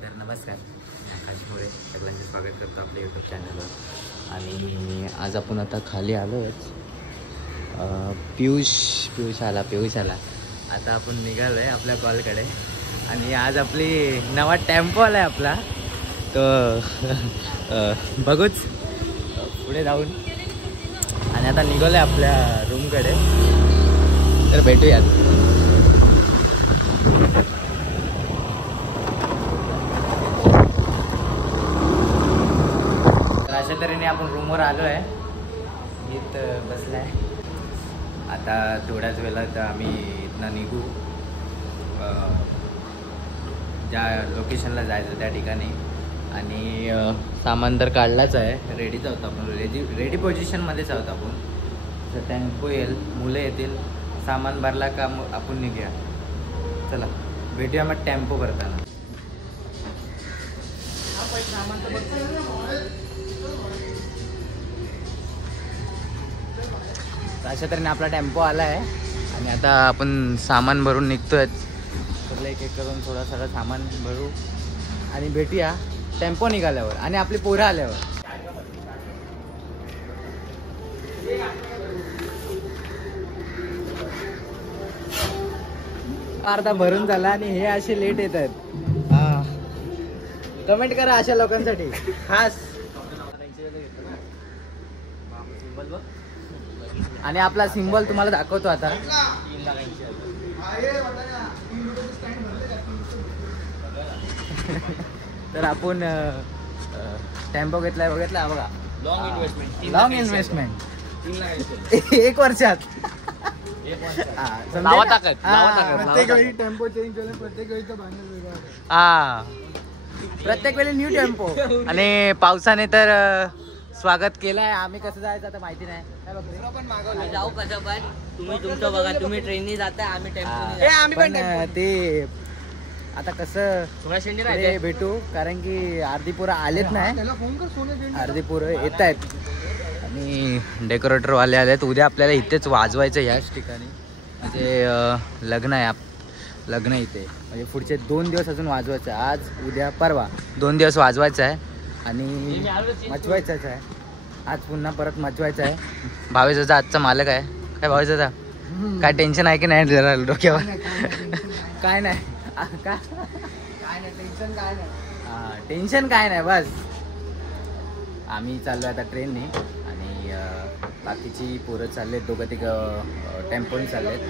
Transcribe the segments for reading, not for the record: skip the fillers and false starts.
तर नमस्कार, मी आकाश मोरे सगळ्यांचे स्वागत करतो आपल्या यूट्यूब चॅनलवर. आणि आज आपण आता खाली आलोच. पियुष आला. आता आपण निघालो आहे आपल्या कॉलकडे. आणि आज आपली नवा टेम्पो आला आहे आपला, तो बघूच पुढे जाऊन. आणि आता निघालो आहे आपल्या रूमकडे. तर भेटूयात. अशा तऱ्हेने आपण रूमवर आलो आहे. इथं बसला आहे. आता थोड्याच वेळात आम्ही इथनं निघू. ज्या लोकेशनला जायचं त्या ठिकाणी. आणि सामान तर काढलाच आहे, रेडीच आहोत आपण. रेडी पोझिशनमध्येच आहोत आपण. तर टेम्पो येईल, मुलं येतील, सामान भरला का मग आपण निघूया. चला भेटूया मग टेम्पो भरताना. अशा तऱ्हेने आपला टेम्पो आला आहे. आणि आता आपण सामान भरून निघतोय. सगळं एक करून थोडं सगळं सामान भरू आणि भेटूया टेम्पो निघाल्यावर आणि आपली पोरं आल्यावर. अर्धा भरून झाला आणि हे असे लेट येत आहेत. कमेंट करा अशा लोकांसाठी खास. आणि आपला सिम्बॉल तुम्हाला दाखवतो आता. तर आपण टेम्पो घेतलाय, बघितला बघा. लॉंग इन्व्हेस्टमेंट 1 वर्षात. प्रत्येक वेळी टेम्पो चेंज केलं, प्रत्येक वेळी प्रत्येक वेळी न्यू टेम्पो. आणि पावसाने तर स्वागत केलंय. आम्ही कसं जायचं आता माहिती नाही. जाऊ कसं पण तुम्ही तुमचं बघा. तुम्ही ट्रेननी जाताय, आम्ही टेम्पो. पण ते आता कसं भेटू, कारण की अर्धी पोरं आलेत नाही. अर्धी पोरं येत आहेत. आणि डेकोरेटर वाले आलेत. उद्या आपल्याला इथेच वाजवायचं याच ठिकाणी. म्हणजे लग्न आहे, लग्न इथे. म्हणजे पुढचे 2 दिवस अजून वाजवायचं आहे. आज उद्या परवा 2 दिवस वाजवायचं आहे. आणि मचवायचंच आहे. आज पुन्हा परत मचवायचं आहे. भावेशचा आजचा मालक आहे. काय भावेशचा काय टेन्शन आहे की नाही जरा डोक्यावर? काय नाही, टेन्शन काय नाही. टेन्शन काय नाही बस. आम्ही चाललो आता ट्रेनने. आणि बाकीची पोरं चाललेत, 2-3 टेम्पोनी चाललेत.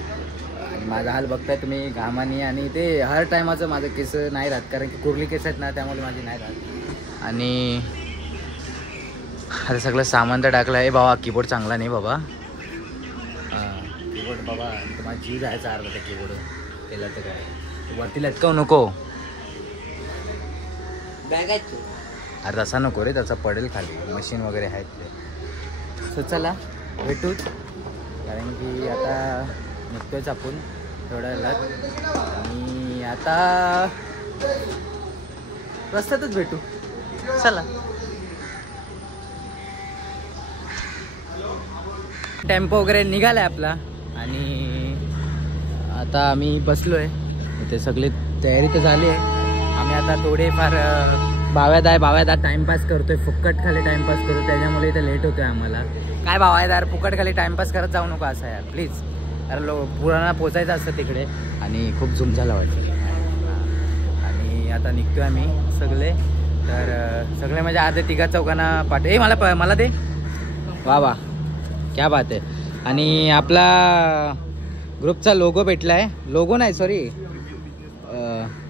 आणि माझा हाल बघताय तुम्ही, घामानी. आणि ते हर टायमाचं माझं केस नाही राहत, कारण की कुर्ली केस आहेत ना, त्यामुळे माझी नाही राहत. आणि आता सगळं सामान तर टाकलं आहे. बाबा कीबोर्ड चांगला नाही बाबा. कीबोर्ड बाबा तुम्हाला जीव जायचा अर्धा त्या कीबोर्ड केलं तर काय. वरती लटकवू नको. अरे तसा नको रे, त्याचा पडेल खाली. मशीन वगैरे आहेत ते. सो चला भेटूच, कारण की आता निघतोच आपण थोड्या वेळात. आणि आता रस्त्यातच भेटू. चला. टेम्पो वगैरे निघालाय आपला. आणि आता आम्ही बसलोय इथे. सगळी तयारी तर झाली आहे. आम्ही आता थोडेफार बाव्यादार टाइमपास करतोय. फुकट खाली टाइमपास करतो, त्याच्यामुळे इथे लेट होतोय आम्हाला. काय बाव्यादार फुकट खाली टाइमपास करत जाऊ नको असं यार प्लीज. अरे पुराणा पोचायचं असतं तिकडे. आणि खूप झूम झाला वाटतं. आणि आता निघतोय आम्ही सगळे. तर सगळे म्हणजे अर्धे 3-4 मला दे. वा क्या बात आहे. आणि आपला ग्रुपचा लोगो भेटलाय. लोगो नाही, सॉरी,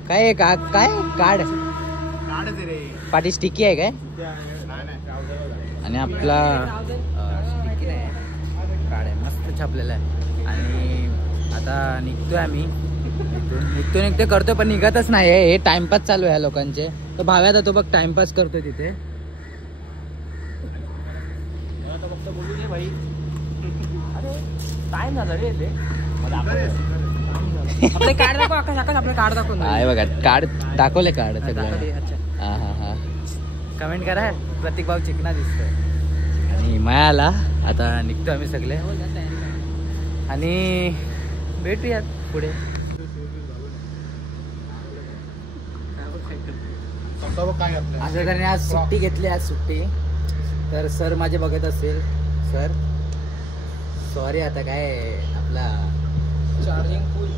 काय कार्ड पाठी स्टिकी आहे काय. आणि आपला स्टिकी नाही, कार्ड आहे. मस्त छापलेला आहे. आणि आता निघतोय आम्ही. निघतोय करतोय, पण निघतच नाही. हे टाइमपास चालू आहे लोकांचे. तो भाव्या तो बघ टाइमपास करतोय तिथे. टाइम झालं रे ते. आपले कार्ड दाखव आकाश. आपलं कार्ड दाखव. आहे बघा, कार्ड दाखवले. कार्ड सगळं. हा. कमेंट करा. प्रतीक भाऊ चिकना दिसतोय. आणि मायाला आता निघतो आम्ही सगळे. आणि भेटूयात पुढे. अशा तऱ्हेने आज सुट्टी घेतली, आज सुट्टी. तर सर माझे बघत असेल, सर सॉरी, आता काय आपला चार्जिंग फुल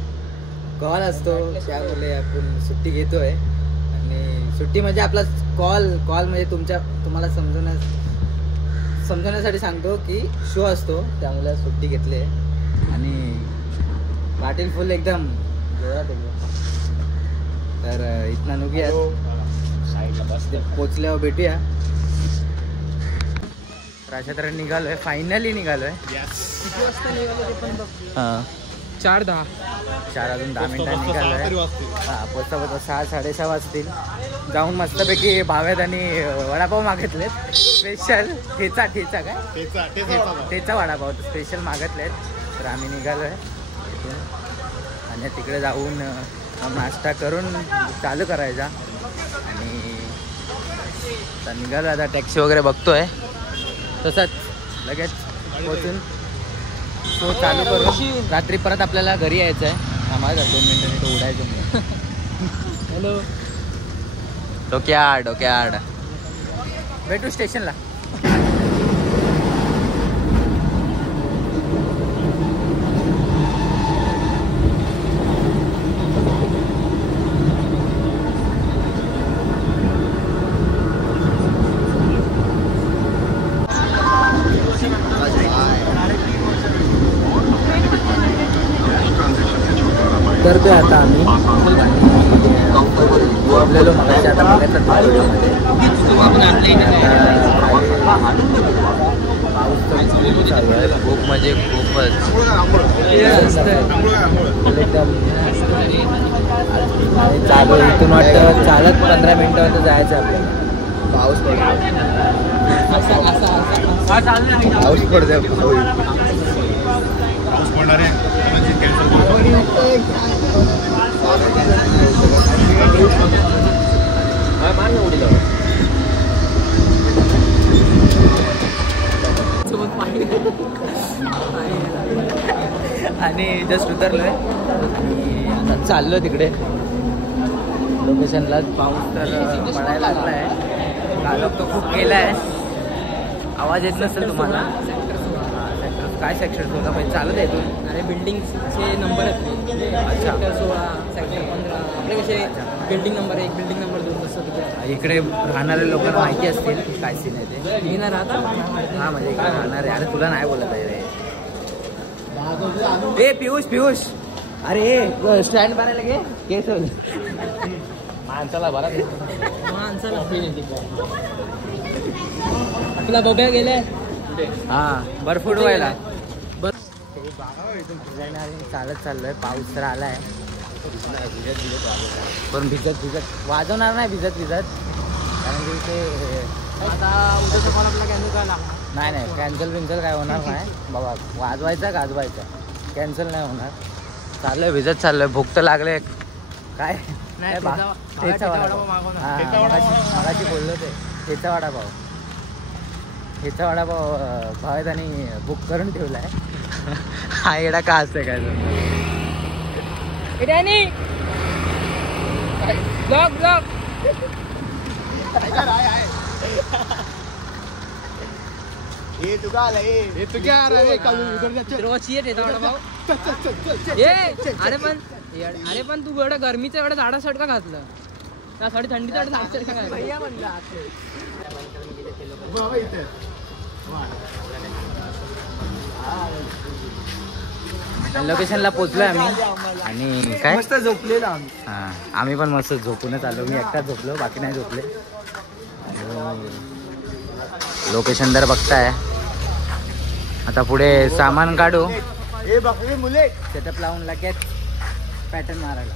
कॉल असतो त्यामुळे आपण सुट्टी घेतोय. आणि सुट्टी म्हणजे आपला कॉल म्हणजे तुम्हाला समजवण्यासाठी सांगतो की शो असतो, त्यामुळे सुट्टी घेतली. आणि पाटील फुल एकदम जोरात एकदम. तर इथनं निघूया, पोचल्यावर भेटूया. तर अशा तऱ्हेने निघालोय, फायनली निघालोय. किती वाजता निघालो ते पण बघ. 4:10 अजून 10 मिनिटांनी निघालोय. हां, पोचता 6-6:30 वाजतील. जाऊन मस्तपैकी भाव्यात आणि वडापाव मागितलेत स्पेशल. ठेचा वडापाव स्पेशल मागितलेत. तर आम्ही निघालोय इथून आणि तिकडे जाऊन नाश्ता करून चालू करायचा. आणि आता निघालो, आता टॅक्सी वगैरे बघतोय. तसंच लगेच पोचून शो चालू करून रात्री परत आपल्याला घरी यायचं आहे. आम्हाला 2 मिनिटांनी तो उडायचं नाही. हॅलो, डोक्याआड भेटू स्टेशनला. करतोय आता आम्ही आपल्याला मगाशी आता बघायचं खूप म्हणजे खूपच एकदम चालू. इथून वाटतं चालत 15 मिनिटावर जायचं आपल्याला. पाऊस पडतोय. आणि जस्ट उतरलोय आणि आता चाललो तिकडे लोकेशनला. पाऊस तर पडायला लागला आहे. गालप तो खूप केला आहे. आवाज येत नसेल तुम्हाला. काय सेक्शन 16 पाहिजे चालत आहे इथून. अरे बिल्डिंगचे नंबर आहेत. अच्छा. सेक्टर 16, सेक्टर 15 आपले कसे बिल्डिंग नंबर 1, बिल्डिंग नंबर 2 तसं. इकडे राहणाऱ्या लोकांना माहिती असतील की काय सीन आहे ते. मी ना राहता. हां, म्हणजे इकडे राहणार आहे. अरे तुला नाही बोलत आहे रे. ए पियुष अरे स्टँड बनायला घे. केस माणसाला बरा माणसाला आपला बब्या गेलाय. हां, बर्फ उडवायला. चालत चाललोय. पाऊस तर आलाय पण भिजत वाजवणार नाही. भिजत कारण की ते आता उद्याचा कॉल आपला कॅन्सल करायला. नाही कॅन्सल काय होणार नाही बाबा. गाजवायचा कॅन्सल नाही होणार. चाललोय भिजत चाललोय. भूक तर लागले. काय ठेचा वडापाव. हां, मगाशी बोललो ते ठेचा वडापाव भावेत आणि बुक करून ठेवलाय. हा येडा का असते काय अरे पण तू एवढं गरमीचं एवढं झाडा शर्ट का घातलं? त्यासाठी थंडीचा झाड का लोकेशनला पोचलोय आम्ही. आणि काय मस्त झोपलेलो आम्ही. हां, आम्ही पण मस्त झोपूनच आलो. मी एकटाच झोपलो, बाकी नाही झोपले. लोकेशन तर बघताय. आता पुढे सामान काढू, सेटअप लावून लगेच पॅटर्न मारायला.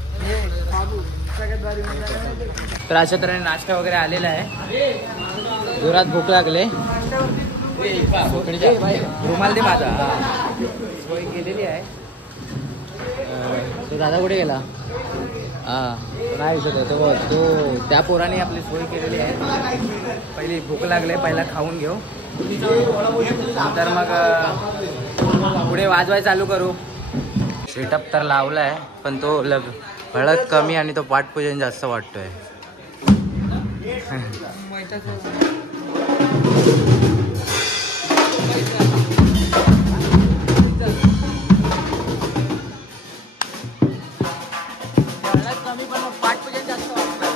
तर अशा तऱ्हेने नाश्ता वगैरे आलेला आहे. जोरात भूक लागले. रुमाल दे माझा. सोय केलेली आहे. तो दादा कुठे गेला? हां, तो नाही दिसत आहे. तो त्या पोराने आपली सोय केलेली आहे. पहिली भूक लागले, पहिला खाऊन घेऊ, नंतर मग पुढे वाजवाय चालू करू. सेटअप तर लावला आहे पण तो हळद कमी आणि तो पाठपूजन जास्त वाटतोय. कमी पण पाठपूजन जास्त वाटतं.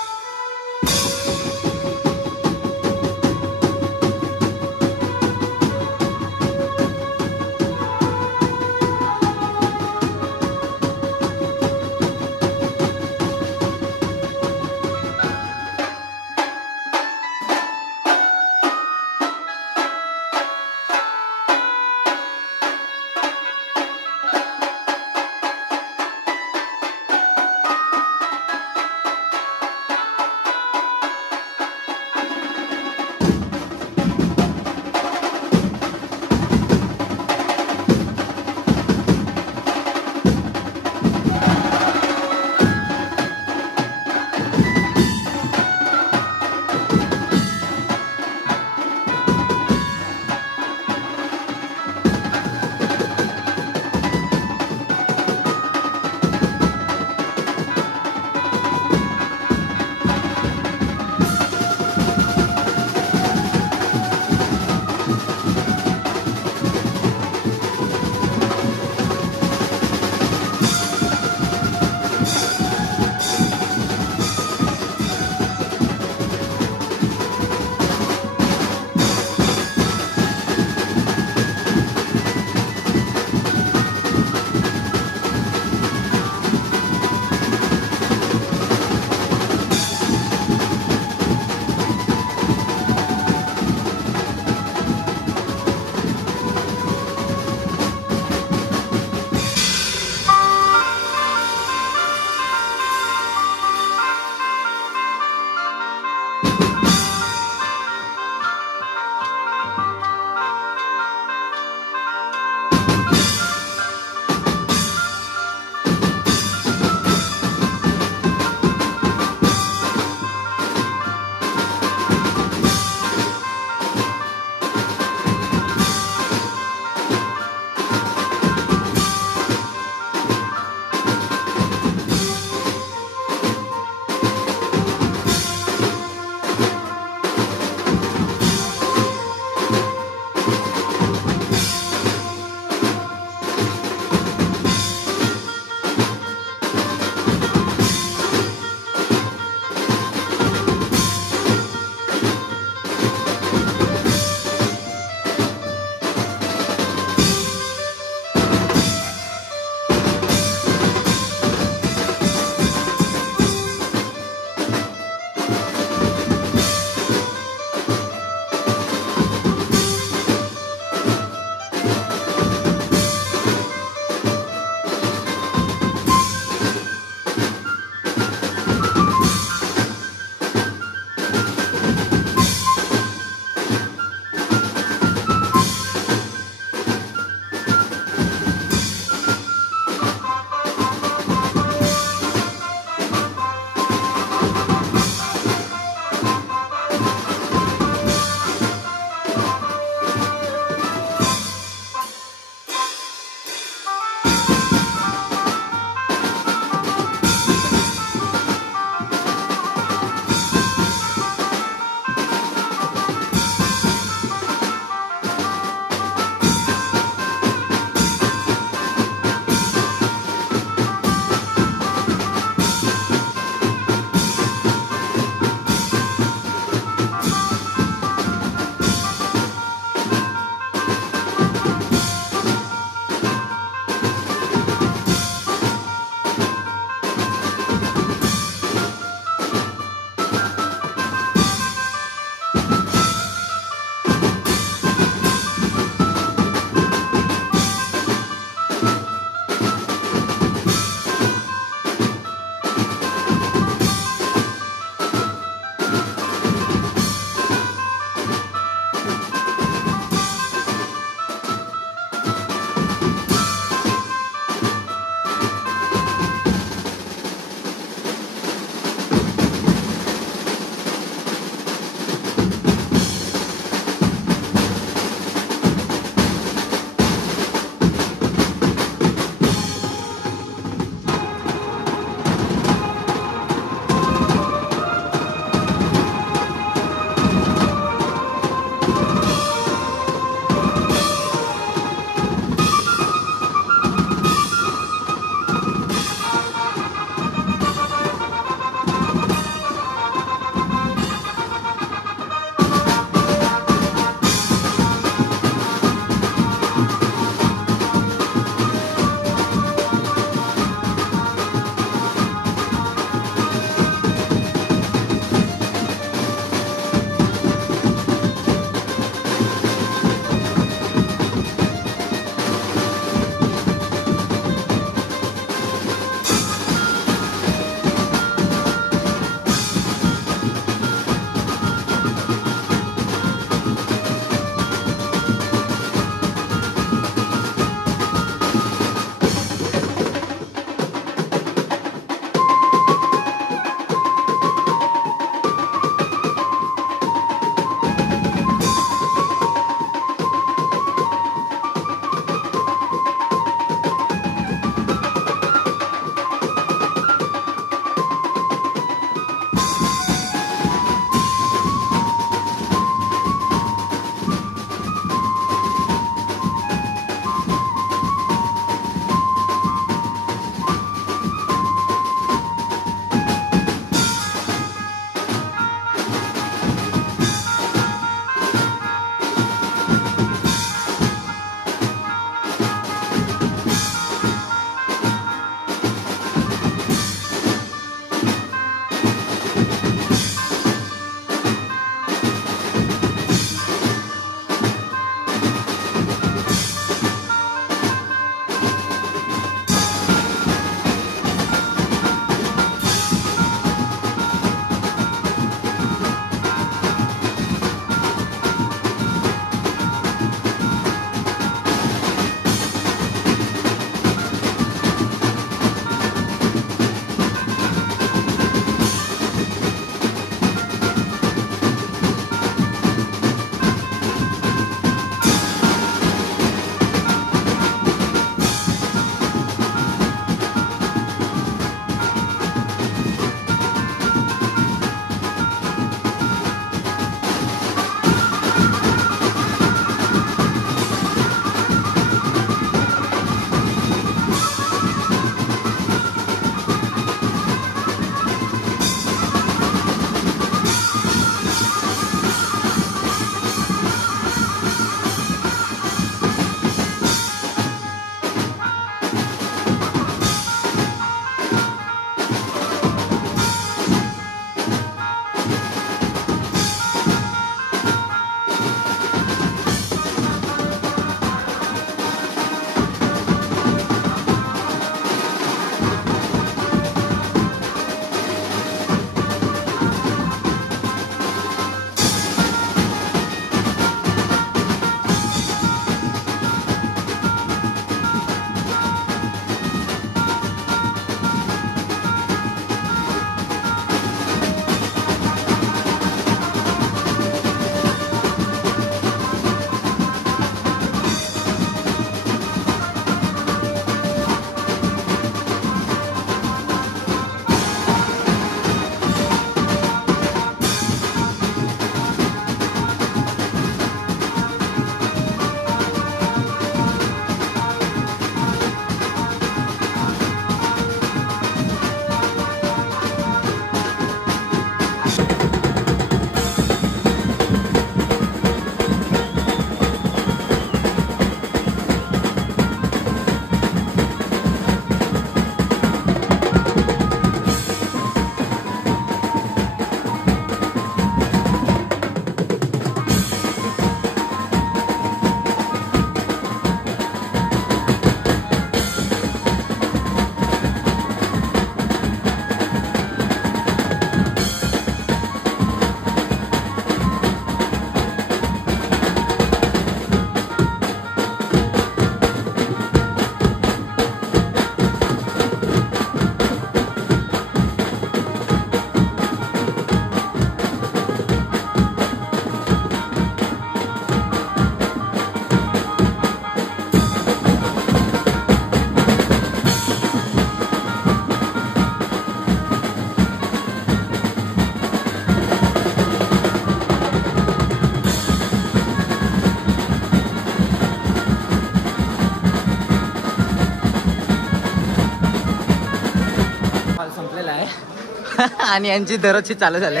आणि यांची दररोजची चालू झाले.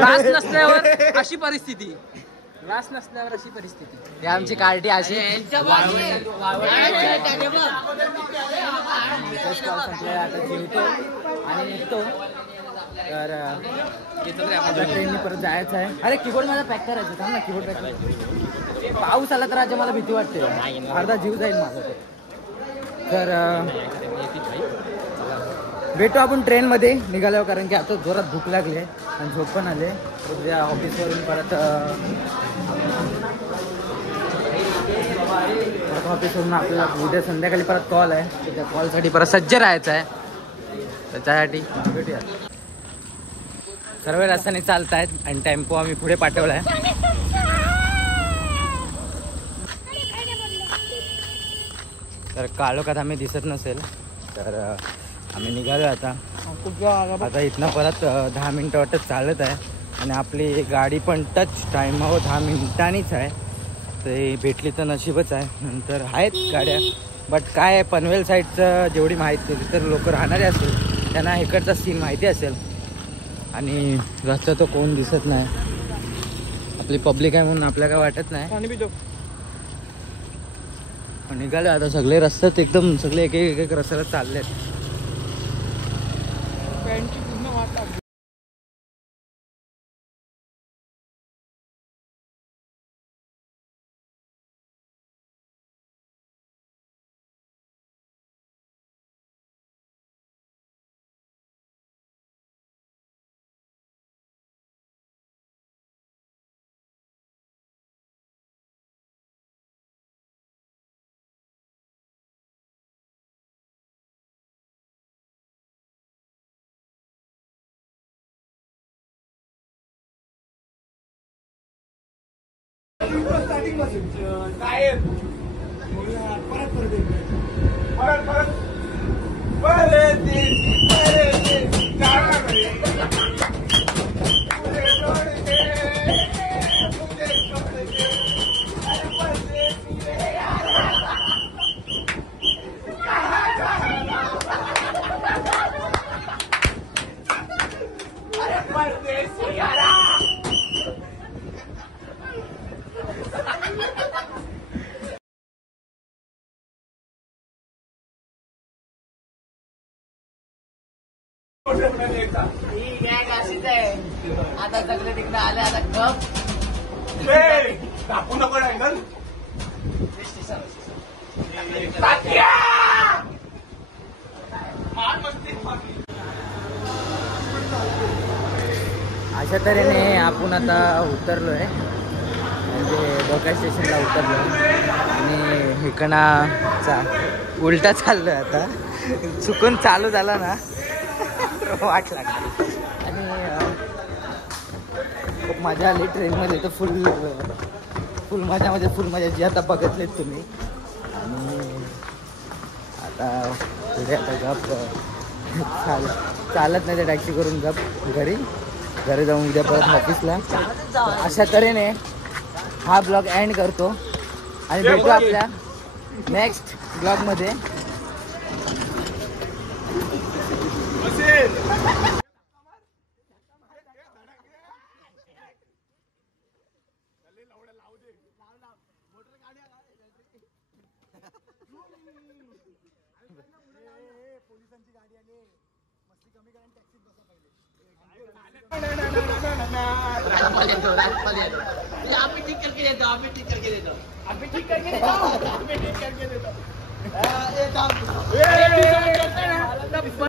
रास नसल्यावर अशी परिस्थिती. रास नसल्यावर अशी परिस्थिती. ही आमची कार्टी अशी. आता जेवतो आणि निघतो. तर ट्रेननी परत जायचं आहे. अरे कीबोर्ड माझा पॅक करायचं. थांब ना, कीबोर्ड पॅक करायचं. पाऊस आला तर आज मला भीती वाटते. अर्धा जीव जाईल माझा ते. तर भेटू आपण ट्रेनमध्ये निघाल्यावर, कारण की आता जोरात भूक लागली आहे आणि झोप पण आले. उद्या ऑफिसवरून परत ऑफिसवरून आपल्याला उद्या संध्याकाळी परत कॉल आहे. त्या कॉलसाठी परत सज्ज राहायचं आहे. त्याच्यासाठी भेटूया. सर्व रस्त्याने चालत आहेत आणि टेम्पो आम्ही पुढे पाठवला आहे. तर काळोखात आम्ही दिसत नसेल तर आम्ही निघालो आता. इथनं परत 10 मिनटं वाटत चालत आहे आणि आपली गाडी पण टच टाईमावर 10 मिनिटांनीच आहे. ते भेटली तर नशीबच आहे. नंतर आहेत गाड्या, बट काय आहे, पनवेल साईडचं जेवढी माहिती तर लोक राहणारे असतील त्यांना इकडचा सीन माहिती असेल. आणि रस्ता तो कोण दिसत नाही. आपली पब्लिक आहे म्हणून आपल्याला काय वाटत नाही. निघाले आता सगळे रस्त्यात एकदम सगळे एक एक रस्त्याला चाललेत. आता सगळे तिकडे आले. आता कप दाखवू नको अँगल. अशा तऱ्हेने आपण आता उतरलो आहे, म्हणजे डोका स्टेशनला उतरलो आणि इकडचा उलटा चाललो आहे. आता चुकून चालू झाला ना वाट लागली. आणि खूप मजा आली ट्रेनमध्ये. तर फुल मजा जी आता बघितलेत तुम्ही. आणि आता पुढे आता गप चालत नाही, तर टॅक्सी करून गप घरी जाऊन उद्या परत ऑफिसला. अशा तऱ्हेने हा ब्लॉग एंड करतो आणि भेटू आपल्या नेक्स्ट ब्लॉगमध्ये. पोलिसांची गाडी आली, मस्ती कमी करा, टॅक्सीत बसा पहिले. अभी ठीक करके देता हूँ, अभी ठीक करके देता हूँ, अभी ठीक करके देता हूँ, अभी ठीक करके देता हूँ.